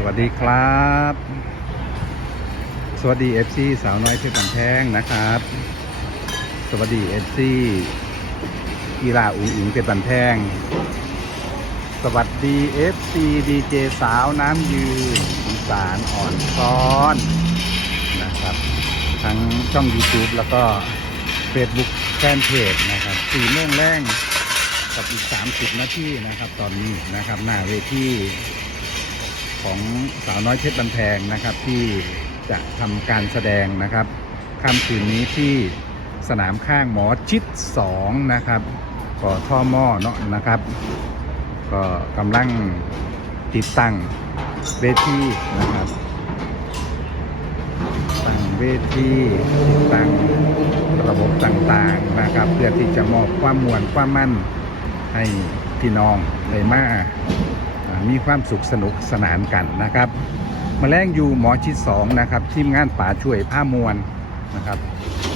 สวัสดีครับ สวัสดีเอฟซีสาวน้อยเพชรบันแพงนะครับ สวัสดีเอฟซีกีฬาอุ๋งอิงเพชรบันแพง สวัสดีเอฟซีดีเจสาวน้ำยืนอีสานอ่อนซ้อนนะครับ ทั้งช่อง YouTube แล้วก็ Facebook แฟนเพจนะครับสี่โมงแรงกับอีก 30 นาทีนะครับ ตอนนี้นะครับ หน้าเวที ของสาวน้อยเพชรบันแพงนะครับ ที่จะทำการแสดงนะครับค่ำคืนนี้ที่สนามข้างหมอชิด2นะครับก่อท่อหม้อเนาะนะครับ ก็กำลังติดตั้งเวทีนะครับ ตั้งเวทีติดตั้งระบบต่างๆนะครับ เพื่อที่จะมอบความมวลความมั่นให้พี่น้องได้มาอ่า มีความสุขสนุกสนานกันนะครับมาแรงอยู่หมอชิดสองนะครับทีมงานป่าช่วยผ้ามวลนะครับ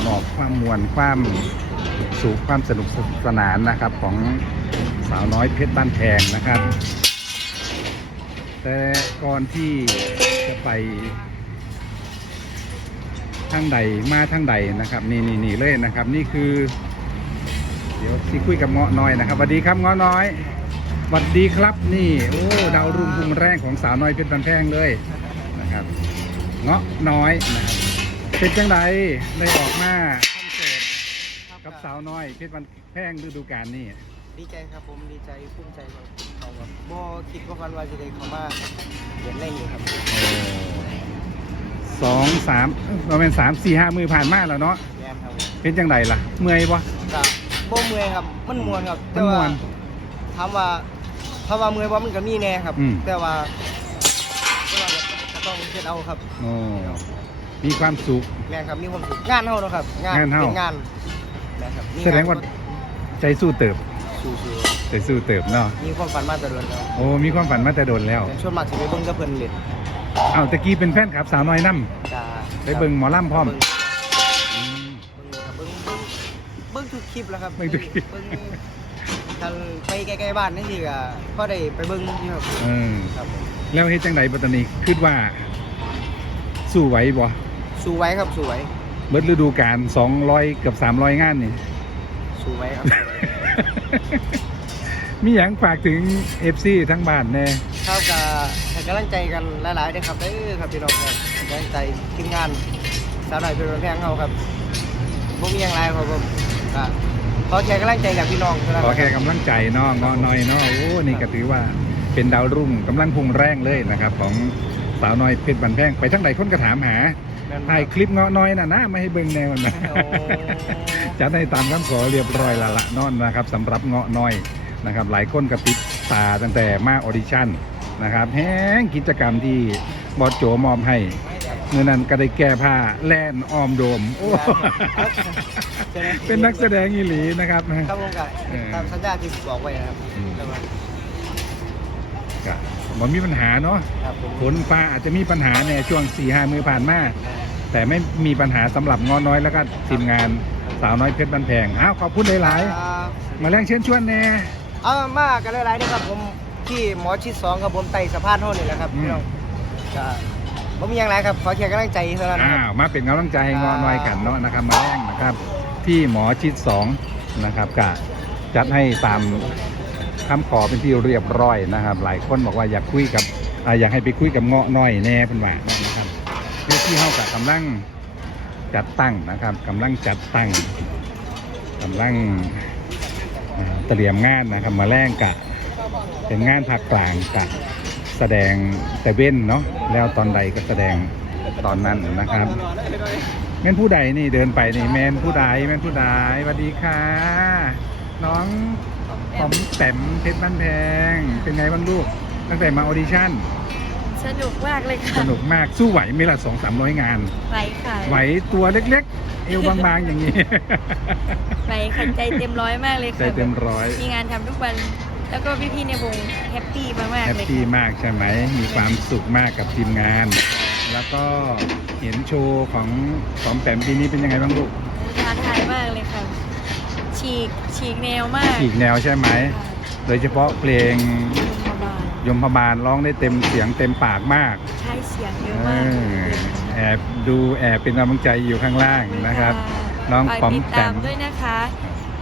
มอบความมวลความสุขความสนุกสนานนะครับของสาวน้อยเพชรบ้านแพงนะครับ แต่ก่อนที่จะไปทางใดมาทางใดนะครับนี่นี่นี่เลยนะครับ นี่คือ เดี๋ยวที่คุยกับเงาะน้อยนะครับสวัสดีครับเงาะน้อย วัสดีครับนี่โอ้ดาวรุ่งพุ่งแรงของสาวน้อยเพชรบันแพงเลยนะครับเงาะน้อยนะครับเป็นจังไดได้ออกมาคอนเสิร์ตกับสาวน้อยเพชรบันแพงฤดูกาลนี่ดีใจครับผมดีใจภูมิใจครับเขาแบบบ่คิดว่าฟันว่าจะได้เข้ามาเรียนเล่นอยู่ครับโอ้สองสามประมาณสามสี่ห้ามือผ่านมาแล้วเนาะแม่นครับผมเป็นจังไดล่ะ เมื่อยปะก็บ่เมื่อยครับมันมวนครับมัแต่นม่ว่าวนถามว่า ถ้าว่าเมื่อยว่ามันก็มีแน่ครับ อืม แต่ว่าแต่ว่าก็ต้องเฮ็ดเอาครับโอ้มีความสุข แม่นครับมีความสุขงานเฮาเนาะครับงานงานเฮาเป็นงานแม่นครับมีแสดงว่า ใจสู้เติบ สู้ใจสู้เติบเนาะ ๆมีความฝันมาแต่เดินแล้วโอ้มีความฝันมาแต่โดนแล้ว แต่ส่วนมากสิไปเบิ่งกับเพิ่นเล่นเอาตะกี้เป็นแฟนขับสาวน้อยน้จ้าไปเบิ่งหมอลำพร้อม เบิ่งำอืมเบิ่งครับเบิ่งเบิ่งเบิ่งทุกคลิปแล้วครับเบิ่งทุกคลิป เบิ่ง ทางไปใกล้ๆบ้านนี่สิก็พอได้ไปเบิ่งอยู่ครับเออครับผมแล้วเฮ็ดจังไดปัตตานีคิดว่า สู้ไหวบ่สู้ไว้ครับสู้ไว้เบิดฤดูกาล200เกือบ300 งานนี่ สู้ไว้ครับสู้ไว้มีหยังฝากถึง FC ทั้งบ้านแน่เท่ากับให้กำลังใจกันหลายๆด้วยครับเด้อครับพี่น้องครับให้กำลังใจทีมงานสาวหน่อยเป็นแพงเฮาครับบ่มีหยังไรครับผมก็ ขอแชร์กำลังใจจากพี่น้องเท่านั้นขอแค่กำลังใจเนาะเงาะน้อยเนาะโอ้นี่ก็ถือว่าเป็นดาวรุ่งกำลังพุ่งแรงเลยนะครับ ของสาวน้อยเพชรบันแพงไปทั้งใดคนก็ถามหาแม่นบ่ถ่ายคลิปเงาะน้อยน่ะนะไม่ให้เบิ่งแนวนะโอ้จะได้ตามคำขอเรียบร้อยและละเนอนนะครับสำหรับเงาะน้อยนะครับ หลายคนกระติดตาตั้งแต่มาออดิชั่นนะครับแห้งกิจกรรมที่บอสโจมอบให้เมื่อนั้นก็ได้แก้ผ้าแล่นออมโดมโอ้ เป็นนักแสดงอีหลีนะครับครับผมก็เออ ตามสัญญาที่บอกไว้นะครับอืมแต่ว่าก็บ่มีปัญหาเนาะครับผมฝนฟ้าอาจจะมีปัญหาในช่วง4ีหามือผ่านมา แต่ไม่มีปัญหาสำหรับเงอน้อยแล้วก็ทีมงานสาวน้อยเพชรบันแพงอ้าวขอบคุณหลายอ่าๆมาแรงเชิญชวนแน่ เอามากันหลายๆนะครับผมที่หมอชิดสองครับผมไต่สะพานเท่านี่แหละครับอืม พี่น้องก็ผมมีอย่างไรครับขอแชร์กำลังใจเท่านั้นนะอ้าครับ วมาเป็นกำลังใจให้เงอน้อยกันเนาะนะครับมาแรงนะครับ ที่หมอชิดสองนะครับกะจัดให้ตามคำขอเป็นที่เรียบร้อยนะครับ หลายคนบอกว่าอยากคุยกับอยากให้ไปคุยกับเงาะน้อยแน่เป็นว่านะครับเพื่อที่เฮากับกำลังจัดตั้งนะครับกำลังจัดตั้งกำลังเตรียมงานนะครับมาแรงกะเป็นงานภาคกลางกะแสดงแต่เว้นเนาะแล้วตอนใดก็แสดงตอนนั้นนะครับ แม่นผู้ใดนี่เดินไปนี่แม่นผู้ใดแม่นผู้ใดสวัสดีค่ะ น้องผมแต้มเพชรบ้านแพง เป็นไงบ้างลูก ตั้งแต่มาออดิชั่น สนุกมากเลยสค่ะนุกมากสู้ไหวไหมล่ะสองสามร้อยงานไปค่ะ ไหวตัวเล็กๆ เอวบางๆอย่างนี้ไปค่ะใจเต็มร้อยมากเลยใจค่ะเต็มร้อย มีงานทำทุกวันแล้วก็พี่ๆในวงแฮปปี้มากแฮๆปเลยปี้ค่ะมากใช่ไหม มีความสุขมากกับทีมงาน แล้วก็เห็นโชว์ของของแปมปีนี้เป็นยังไงบ้างลูกท้าทายมากเลยค่ะ ฉีกฉีกแนวมากฉีกแนวใช่ไหม โดยเฉพาะเพลงค่ะยมพบาลร้องได้เต็มเสียงเต็มปากมาก ใช้เสียงเยอะเอมากอแอบดูแอบเป็นกำลังใจอยู่ข้างล่างนะครับ น้องฝากปอมติดแปตามมด้วยนะคะ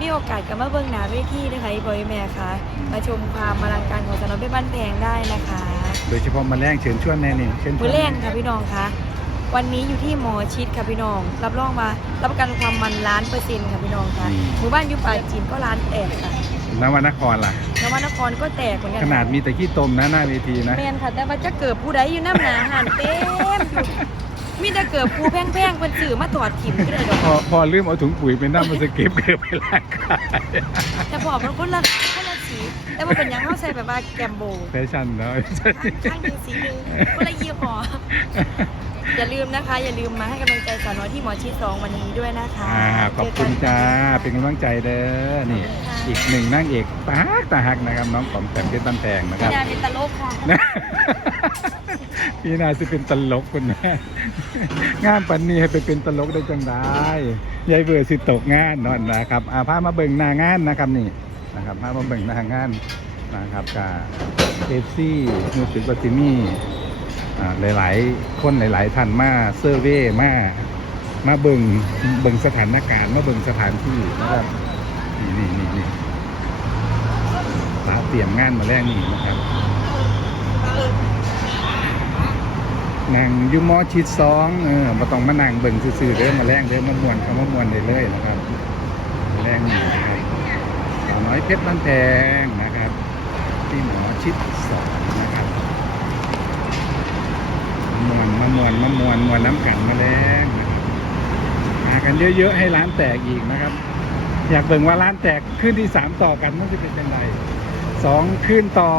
มีโอกาสกับมาเบิ่งหนาเวทีนะคะอีบอยแม่ค่ะ มาชมความอลังการของสนามเป้บ้านแพงได้นะคะโดยเฉพาะมาแรงเชิญชวนแน่นี่เชิญชมืวอนแรงค่ะพี่น้องคะวันนี้อยู่ที่หมอชิดค่ะพี่น้อง รับรองมารับประกันความมันล้านเปอร์เซ็นต์ค่ะพี่น้องค่ะหมู่บ้านอยุปาจีนก็ล้านแตกค่ะนวนครล่ะ นวนครก็แตกเหมือนกันขนาดมีแต่ขี้ตมนะหน้าเวทีนะ แมนค่ะแต่ว่าจะเกิดผู้ใดอยู่น้ำหนาหันเต็ มอยู่มีแต่เกิดผู้แพงๆเป็นสื่อมาตรวจถิ่มก็เลยดอกพอพอลืมเอาถุงปุ๋ยไปนั่งมันจะเก็บเกือบไปล้างขายแต่บอกมันคนละคนละสีแต่ว่าเป็นหยังเข้าใส่แบบว่าแกมโบแฟชั่นเนาะข้างหนึ่งสีหนึ่งคนละยี่ห้ออย่าลืมนะคะ อย่าลืมมาให้กำลังใจสาวน้อยที่หมอชิดสองวันนี้ด้วยนะคะอ่าขอบคุณจ้าเป็นกำลังใจเด้อนี่อีกหนึ่งนางเอกตาฮักตาฮักนะครับน้องของแต้มเพชรบ้านแพงนะคพี่รับดาเป็นตลกค่ะนะ พี่นาจะเป็นตลกคุณแม่งานปันนี้ให้ไปเป็นตลกได้จังได้ยายเบื่อสิตกงานนอนนะครับอาพามาเบิ่งหน้างานนะครับนี่นะครับพามาเบิ่งหน้างานนะครับกับเอฟซี่มูสิกวัติมีอ่าหลาย ๆ คนหลาย ๆ ท่านมาเซอร์เว่มามาเบิ่งเบิ่งสถานการณ์มาเบิ่งสถานที่นะครับนี่นี่นี่นี่สาเตรียมงานมาแรกนี่นะครับ นั่งยูมอชิดสองเออมาต้องมานั่งเบิ่งซื่อๆเด้อมาแรงเด้อมามวนเขามามวนได้เลยนะครับมาแรงนี่นะครับสาวน้อยเพชรบ้านแพงนะครับที่หมอชิดสองนะครับมวนมามวนมามวนมวนน้ำกันมาแรงมากันเยอะๆให้ร้านแตกอีกนะครับ อยากเบิ่งว่าร้านแตกขึ้นที่สามต่อกันมันจะเป็นยังไงสองขึ้นต่อ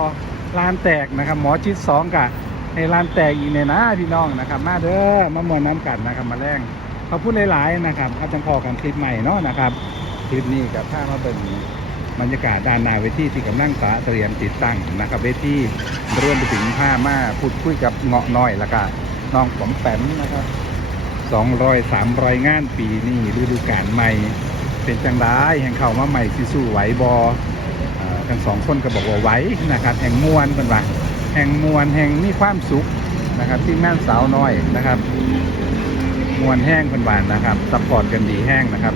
ร้านแตกนะครับ หมอชิดสองกับ ให้ร้านแตกอีกเนี่ยนะพี่น้องนะครับ มาเด้อมามวนน้ำกันนะครับ มาแรงเขาพูดหลายๆนะครับเอาจังพอกันคลิปใหม่เนาะนะครับคลิปนี้กับถ้ามาเป็นบรรยากาศด้านหน้าเวทีที่กำลังสาเตรียมติดตั้งนะครับเวทีรวมไปถึงผ้ามาพูดคุยกับเงาะน้อยล้วก็น้องป๋อมแปมนะครับสองร้อยสามร้อยงานปีนี้ฤดูกาลใหม่ เป็นจังได้แห่งเข้ามาใหม่สิสู้ไหวบอทั้งสองคนก็บอกว่าไหวนะครับแห่งมวนเป็นว่า แห่งมวลแห่งมีความสุขนะครับที่งานสาวน้อยนะครับ มวลแห้งคนบานนะครับซัพพอร์ตกันดีแห้งนะครับ